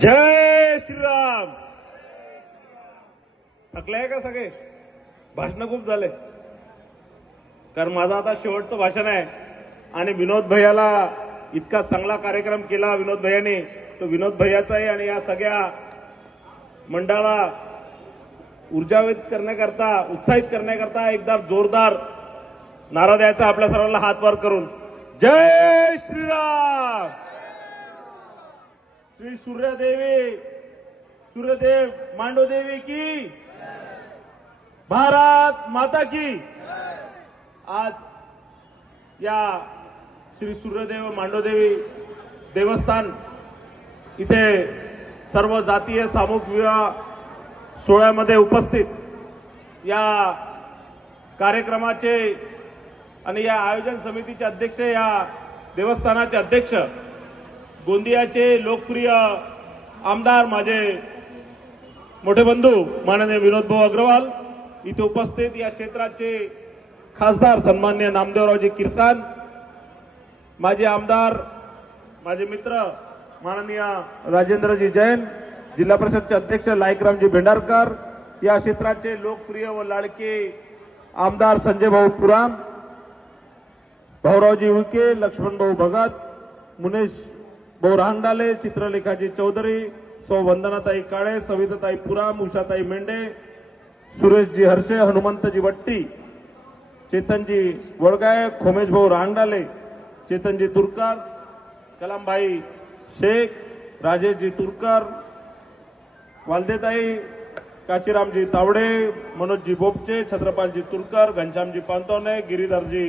जय श्रीराम. थकले का सगळे? भाषण खूप झाले. कारण माझं आता शेवटचं भाषण आहे. आणि विनोद भैयाला इतका चांगला कार्यक्रम केला विनोद भैयाने. तो विनोद भैयाचा आहे आणि या सगळ्या मंडळाला ऊर्जावित करण्याकरता उत्साहित करण्याकरता एकदा जोरदार नारा द्यायचा आपल्या सर्वांना हात करून. जय श्रीराम! श्री सूर्यदेवी सूर्यदेव मांडोदेवी की भारत माता की। आज या श्री सूर्यदेव मांडोदेवी देवस्थान इथे सर्व जातीय सामूहिक विवाह सोहळ्यामध्ये उपस्थित. या कार्यक्रमाचे आणि या आयोजन समितीचे अध्यक्ष या देवस्थानाचे अध्यक्ष गोंदियाचे लोकप्रिय आमदार माझे मोठे बंधू माननीय विनोद भाऊ अग्रवाल इथे उपस्थित या क्षेत्राचे खासदार सन्मान्य नामदेवरावजी किरसान माझे आमदार माझे मित्र माननीय राजेंद्रजी जैन जिल्हा परिषदचे अध्यक्ष लायकरामजी भेंडारकर या क्षेत्राचे लोकप्रिय व लाडके आमदार संजय भाऊ पुराम भाऊरावजी उके लक्ष्मणभाऊ भगत मुनेश भाऊ रांडाले चित्रलेखाजी चौधरी सौ वंदनाताई काळे सविताताई पुराम उषाताई मेंढे सुरेशजी हर्षे हनुमंतजी वट्टी चेतनजी वडगाय खोमेश भाऊ चेतनजी तुरकर कलामभाई शेख राजेशजी तुरकर वालदेताई काशीरामजी तावडे मनोजजी बोपचे छत्रपालजी तुरकर घनश्यामजी पांतवणे गिरीधरजी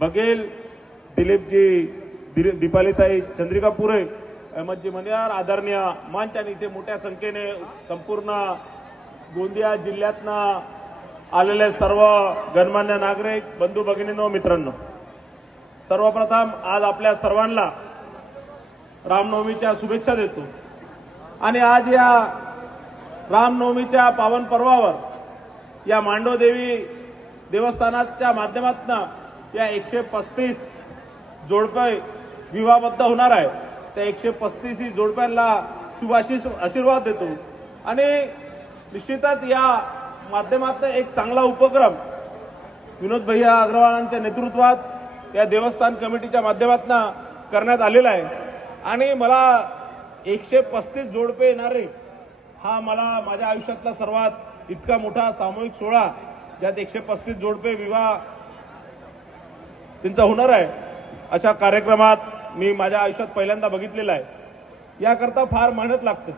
बघेल दिलीपजी दीपालीताई चंद्रिका पुरे अहमदजी मनियार आदरणीय मंच आणि इथे मोठ्या संख्येने संपूर्ण गोंदिया जिल्ह्यातनं आलेले सर्व गणमान्य नागरिक बंधू भगिनींनो मित्रांनो. सर्वप्रथम आज आपल्या सर्वांना रामनवमीच्या शुभेच्छा देतो. आणि आज या रामनवमीच्या पावन पर्वावर या मांडोदेवी देवस्थानाच्या माध्यमातून या एकशे पस्तीस जोडपे विवाहबद्ध होणार आहे. त्या एकशे पस्तीस जोडप्यांना शुभाशीष आशीर्वाद देतो. आणि निश्चितच या माध्यमातून एक चांगला उपक्रम विनोद भैया अग्रवालांच्या नेतृत्वात या देवस्थान कमिटीच्या माध्यमातून करण्यात आलेला आहे. आणि मला एकशे पस्तीस जोडपे येणारे हा मला माझ्या आयुष्यातला सर्वात इतका मोठा सामूहिक सोहळा ज्यात एकशे पस्तीस जोडपे विवाह त्यांचा होणार आहे. अशा कार्यक्रमात मी माझ्या आयुष्यात पहिल्यांदा बघितलेला आहे. याकरता फार मेहनत लागते.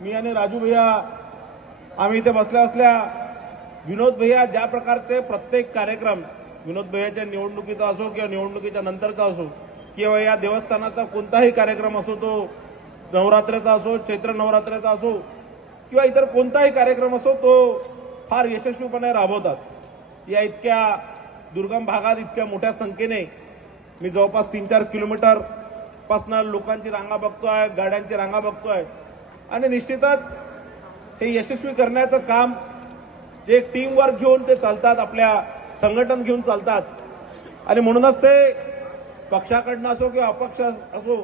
मी आणि राजू भैया आम्ही इथे बसल्या बसल्या विनोद भैया ज्या प्रकारचे प्रत्येक कार्यक्रम विनोद भैयाच्या निवडणुकीचा असो किंवा निवडणुकीच्या नंतरचा असो किंवा या देवस्थानाचा कोणताही कार्यक्रम असो तो नवरात्रीचा असो चैत्र नवरात्रीचा असो किंवा इतर कोणताही कार्यक्रम असो तो फार यशस्वीपणे राबवतात. या इतक्या दुर्गम भागात इतक्या मोठ्या संख्येने मी जवळपास तीन चार किलोमीटर पासनं लोकांची रांगा बघतोय गाड्यांची रांगा बघतोय. आणि निश्चितच हे यशस्वी करण्याचं काम जे एक टीम वर्क घेऊन ते चालतात आपल्या संघटन घेऊन चालतात. आणि म्हणूनच ते पक्षाकडनं असो किंवा अपक्ष असो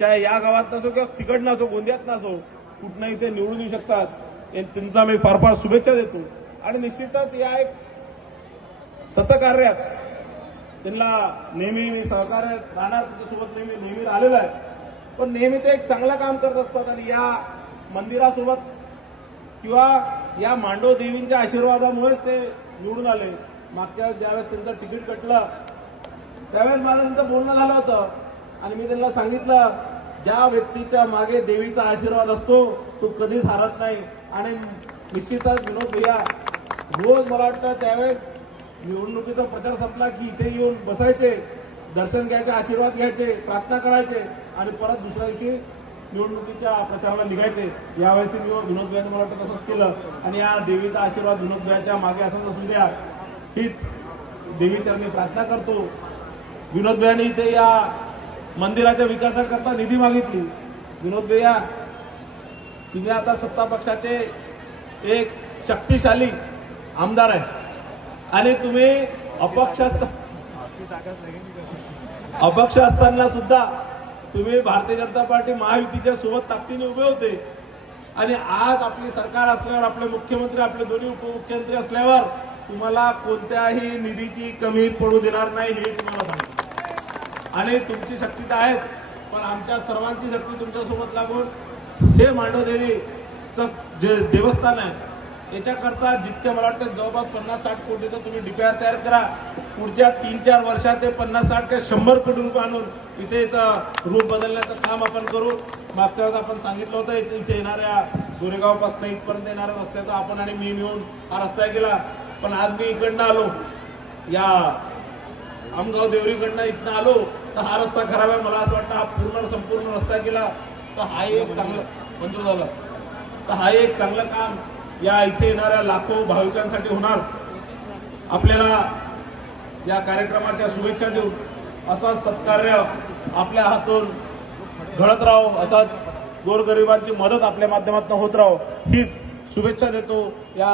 चाहे या गावात नसो किंवा तिकडनं असो गोंदियात नसो कुठनंही ते निवडून येऊ शकतात. त्यांचा मी फार फार शुभेच्छा देतो. आणि निश्चितच या एक सतकार्यात त्यांना नेहमी मी सहकार्य राहणार त्यांच्यासोबत नेहमी नेहमी राहिलेलो आहे. पण नेहमी ते एक चांगलं काम करत असतात आणि या मंदिरासोबत किंवा या मांडव देवींच्या आशीर्वादामुळेच ते निवडून आले. मागच्या ज्यावेळेस त्यांचं तिकीट कटलं त्यावेळेस माझं त्यांचं बोलणं झालं होतं. आणि मी त्यांना सांगितलं ज्या व्यक्तीच्या मागे देवीचा आशीर्वाद असतो तो कधीच हारत नाही. आणि निश्चितच विनोद भैया रोज मला वाटतं त्यावेळेस निवडणुकीचा प्रचार संपला की इथे येऊन बसायचे दर्शन घ्यायचे आशीर्वाद घ्यायचे प्रार्थना करायचे आणि परत दुसऱ्या दिवशी निवडणुकीच्या प्रचाराला निघायचे. यावेळेस मी विनोद मला वाटतं तसंच केलं. आणि या देवीचा आशीर्वाद विनोदभाईच्या मागे असंच असू द्या हीच देवीच्या मी प्रार्थना करतो. विनोदभाईने इथे या मंदिराच्या विकासाकरता निधी मागितली. विनोद भैया तुम्ही आता सत्ता पक्षाचे एक शक्तिशाली आमदार आहे. आणि तुम्ही अपक्ष असता अपक्ष असताना सुद्धा तुम्ही भारतीय जनता पार्टी महायुतीच्या सोबत ताकदीने उभे होते. आणि आज आपली सरकार असल्यावर आपले मुख्यमंत्री आपले दोन्ही उपमुख्यमंत्री असल्यावर तुम्हाला कोणत्याही निधीची कमी पडू देणार नाही हे तुम्हाला सांगतो. आणि तुमची शक्ती तर आहेच पण आमच्या सर्वांची शक्ती तुमच्यासोबत लागून हे मांडवदेवीचं जे देवस्थान आहे याच्याकरता जितके मला वाटतं जवळपास पन्नास साठ कोटीचं तुम्ही डीपीआर तयार करा. पुढच्या तीन चार वर्षात ते पन्नास साठ ते शंभर कोटी रुपये आणून इथे याचं रूप बदलण्याचं काम आपण करू. मागच्या वेळेस आपण सांगितलं होतं इथे इथे येणाऱ्या गोरेगावपासून इथपर्यंत येणाऱ्या रस्त्याचा आपण आणि मी मिळून हा रस्ता केला. पण आज मी इकडनं आलो. या आमगाव देवरीकडनं इथनं आलो तर हा रस्ता खराब आहे. मला असं वाटतं हा पूर्ण संपूर्ण रस्ता केला. तर हा एक चांगलं मंजूर झाला. तर हा एक चांगलं काम या इथे येणाऱ्या लाखो भाविकांसाठी होणार आपल्याला या कार्यक्रमाच्या शुभेच्छा देऊन असाच सत्कार्य आपल्या हातून घडत राहो असाच गोरगरिबांची मदत आपल्या माध्यमातून होत राहो हीच शुभेच्छा देतो या